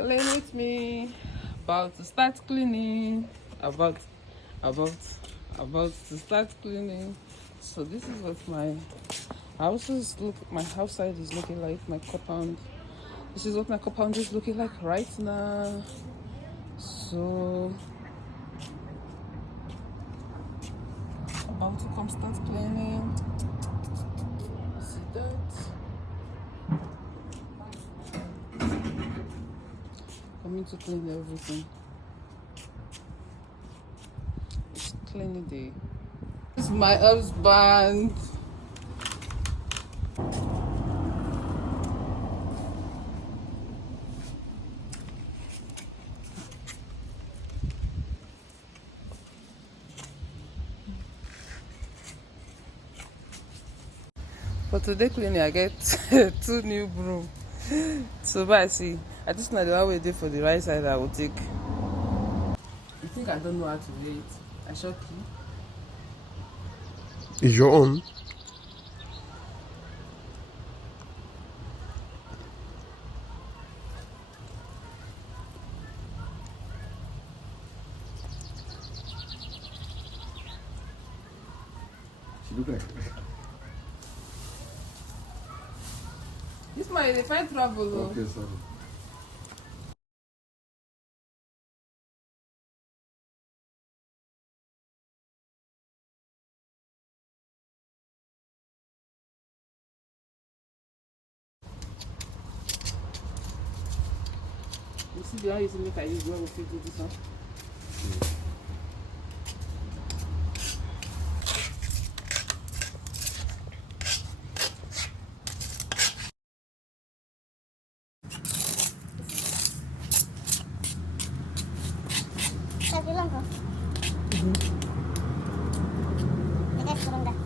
Clean with me. About to start cleaning. About to start cleaning. So this is what my outside is looking like. My compound. This is what my compound is looking like right now. So about to come start cleaning. See that? Coming to clean everything. It's cleaning day. This is my husband. For today cleaning, I get 2 new broom. So but I see. I just know the one way there for the right side I will take. You think I don't know how to wear it? I shock you. Is your own? She look like. This man is a fine travel. Okay, sorry. You see the one you make I use when we fit do this one? Lagi lang ko. Lagi turun dah.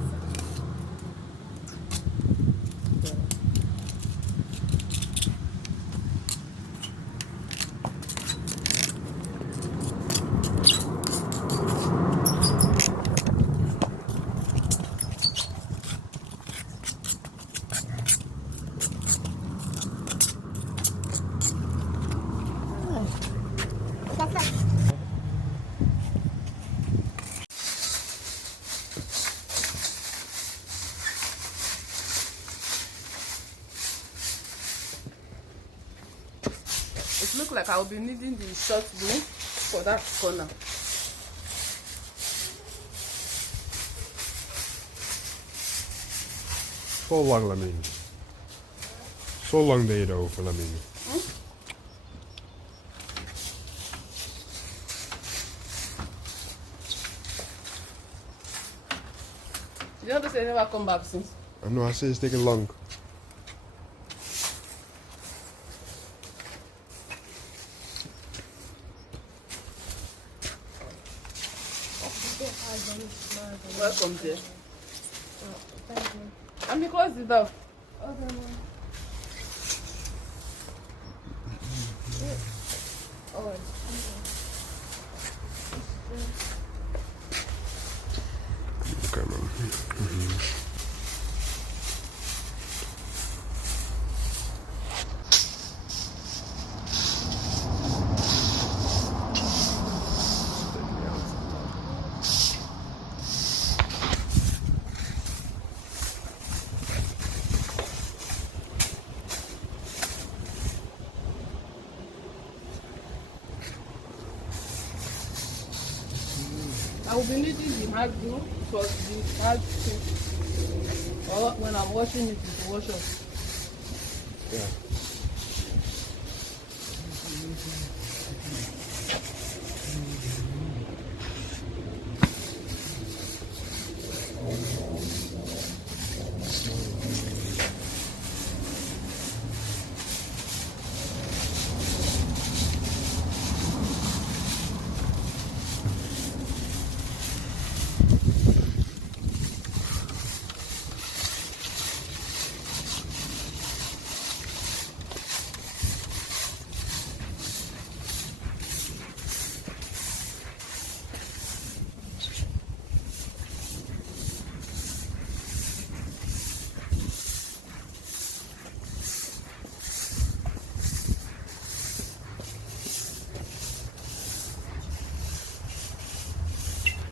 It looks like I will be needing the short broom for that corner. Zo lang, Lamine. Zo lang deed je erover, Lamine. You know they never come back since. I know, I say it's taking long. Welcome there. Let me close the door. Okay, man. I will be needing the hard glue for the hard thing. Or when I'm washing it with the washer. Yeah.